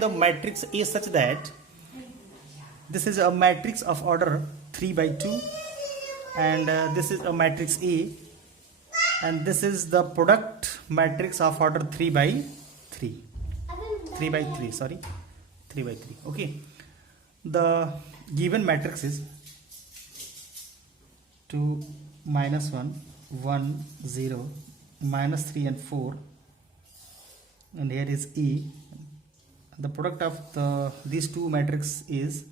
the matrix A such that this is a matrix of order 3 by 2, and this is a matrix A, and this is the product matrix of order 3 by 3. 3 by 3, sorry, 3 by 3. Okay, the given matrix is 2, minus 1, 1, 0, minus 3 and 4, and here is E. The product of these two matrices is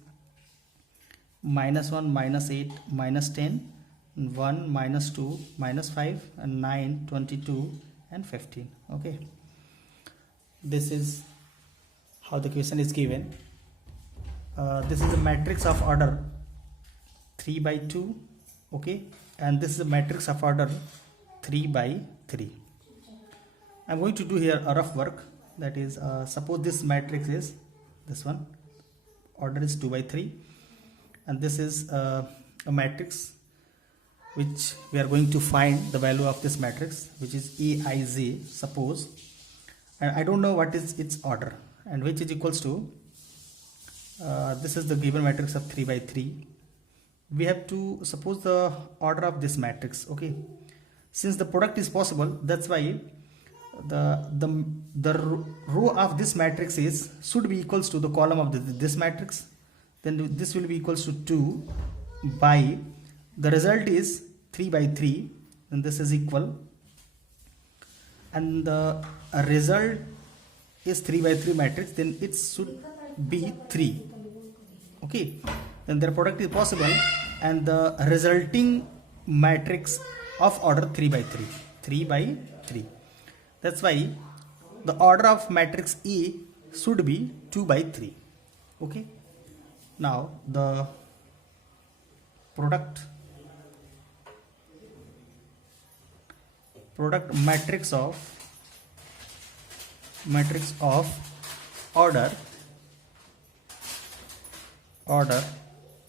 minus 1, minus 8, minus 10, 1, minus 2, minus 5, and 9, 22, and 15. Okay, this is how the question is given. This is a matrix of order 3 by 2. Okay, and this is a matrix of order 3 by 3. I'm going to do here a rough work, that is, suppose this matrix is this one, order is 2 by 3, and this is a matrix which we are going to find the value of this matrix, which is Aij, suppose, and I don't know what is its order, and which is equals to this is the given matrix of 3 by 3. We have to suppose the order of this matrix. Okay, since the product is possible, that's why the row of this matrix is should be equals to the column of this matrix. Then this will be equals to 2 by the result is 3 by 3, and this is equal, and the result is 3 by 3 matrix, then it should be 3. Okay, then their product is possible, and the resulting matrix of order 3 by 3, 3 by 3. That's why the order of matrix E should be 2 by 3. Okay, now the product matrix of order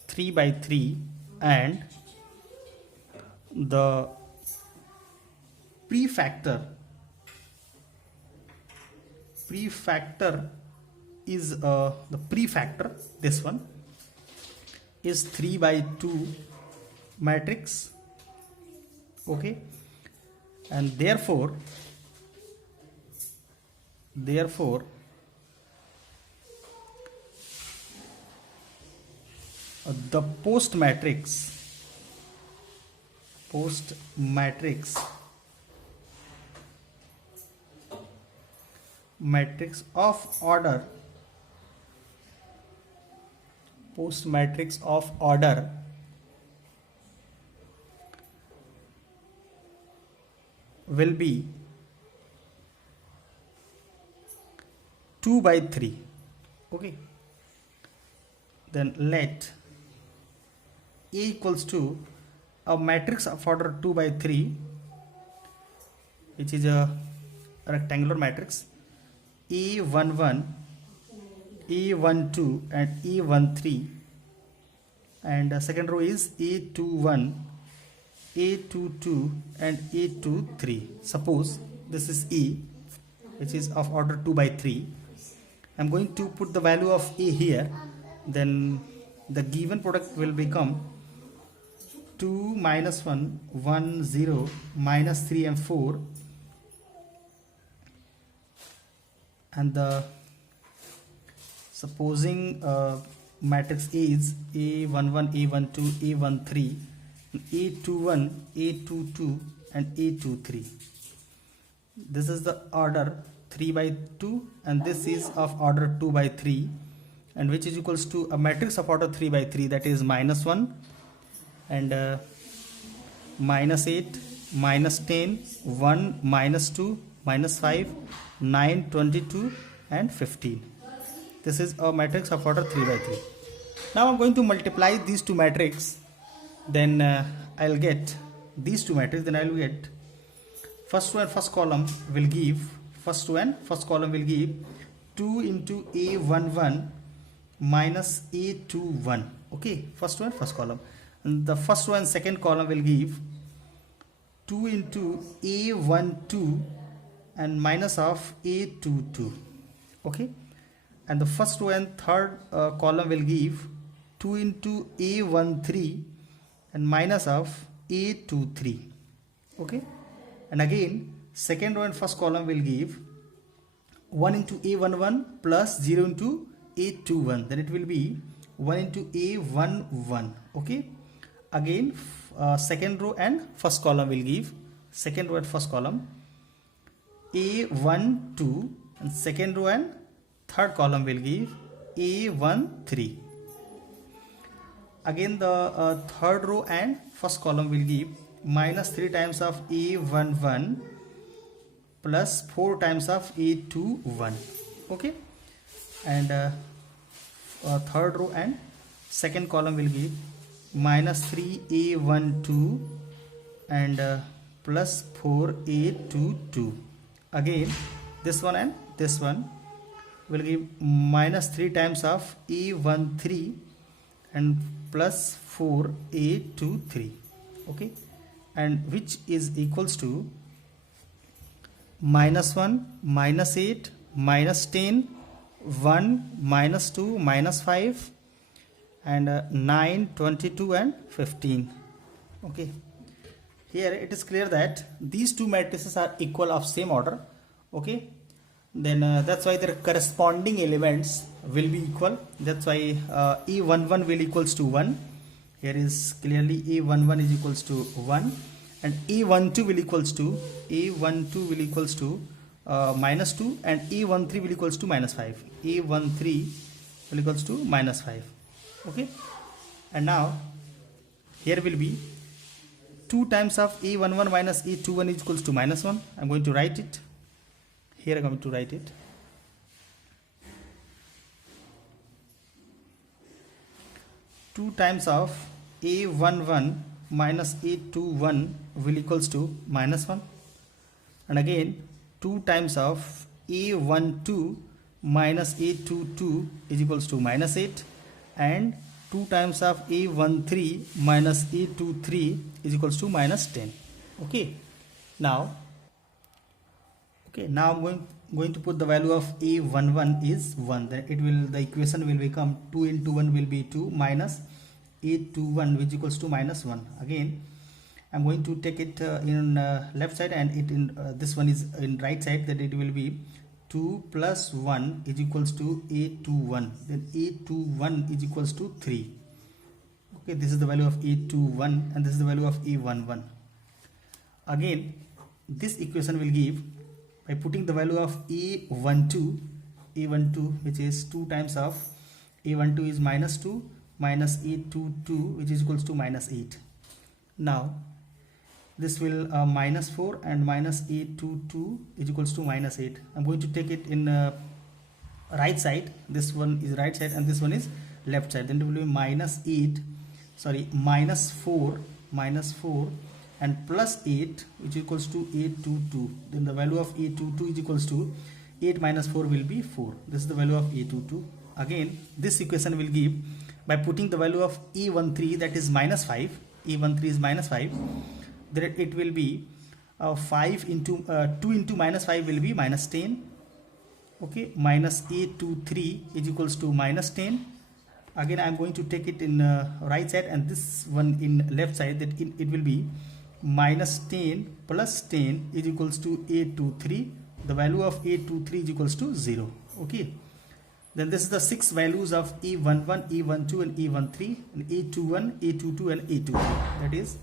3 by 3 and the prefactor is the prefactor, this one is 3 by 2 matrix. Okay, and therefore the post matrix of order will be 2 by 3. Okay, then let A equals to a matrix of order 2 by 3, which is a rectangular matrix, A11, A12, and A13, and the second row is A21, A22, and A23. Suppose this is E, which is of order 2 by 3. I'm going to put the value of A here, then the given product will become 2, minus 1, 1, 0, minus 3 and 4, and the supposing matrix A is A11, A12, A13, A21, A22, and A23. This is the order 3 by 2, and this is of order 2 by 3, and which is equals to a matrix of order 3 by 3, that is minus 1 and minus 8, minus 10, 1, minus 2, minus 5, 9, 22, and 15. This is a matrix of order 3 by 3. Now I'm going to multiply these two matrices, then I'll get these two matrices, then I'll get first column will give 2 into A11 minus A21. Okay, first column, and the first one second column will give 2 into A12 and minus of A22. Okay, and the first row and third column will give 2 into A13 and minus of A23. Okay, and again second row and first column will give 1 into A11 plus 0 into A21, then it will be 1 into A11. Okay, again second row and first column will give, second row and first column A12, and second row and third column will give A13. Again the third row and first column will give minus 3 times of A11 plus 4 times of A21. Okay, and third row and second column will give minus 3A12 and plus 4A22. Again this one and this one will give minus 3 times of A13 and plus 4A23. Okay, and which is equals to minus 1, minus 8, minus 10, 1, minus 2, minus 5, and 9, 22 and 15. Okay, here it is clear that these two matrices are equal of same order. Okay, then that's why their corresponding elements will be equal. That's why E11 will equals to 1. Here is clearly A11 is equals to 1, and A12 will equals to minus 2, and A13 will equals to minus 5. A13 will equals to minus 5. Okay, and now here will be 2 times of A11 minus A21 is equals to minus 1. I'm going to write it. Here I'm going to write it. 2 times of A11 minus A21 will equals to minus 1, and again 2 times of A12 minus A22 is equals to minus 8, and 2 times of A13 minus A23 is equals to minus 10. Okay, now I'm going to put the value of A11 is 1. Then it will, the equation will become 2 into 1 will be 2 minus A21 which equals to minus 1. Again I'm going to take it in left side, and it in this one is in right side, that it will be 2 plus 1 is equals to A21. Then A21 is equals to 3. Okay, this is the value of A21 and this is the value of A11. Again this equation will give by putting the value of A12 which is 2 times of A12 is minus 2 minus A22 which is equals to minus 8. Now this will minus 4 and minus A22 is equals to minus 8. I'm going to take it in right side. This one is right side and this one is left side. Then it will be minus 4 and plus 8 which equals to A22. Then the value of A22 is equals to 8 minus 4 will be 4. This is the value of A22. Again this equation will give by putting the value of E13, that is minus 5. E13 is minus 5. Then it will be 5 into 2 into minus 5 will be minus 10. Okay, minus A23 is equals to minus 10. Again I am going to take it in right side and this one in left side, that it will be minus 10 plus 10 is equals to A23. The value of A23 is equals to 0. Okay, then this is the 6 values of E11, E12 and E13, and A21, A22 and A23, that is.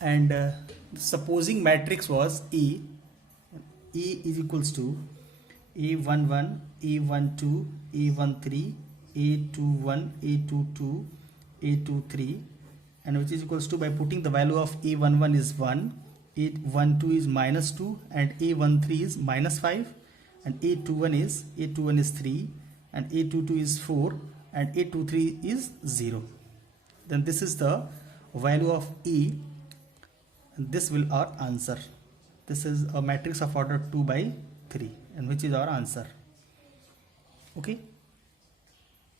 And supposing matrix was E is equals to A11, A12, A13, A21, A22, A23, and which is equals to, by putting the value of A11 is 1, A12 is minus 2, and A13 is minus 5, and A21 is 3, and A22 is 4, and A23 is 0. Then this is the value of E, and this will our answer. This is a matrix of order 2 by 3, and which is our answer. Okay.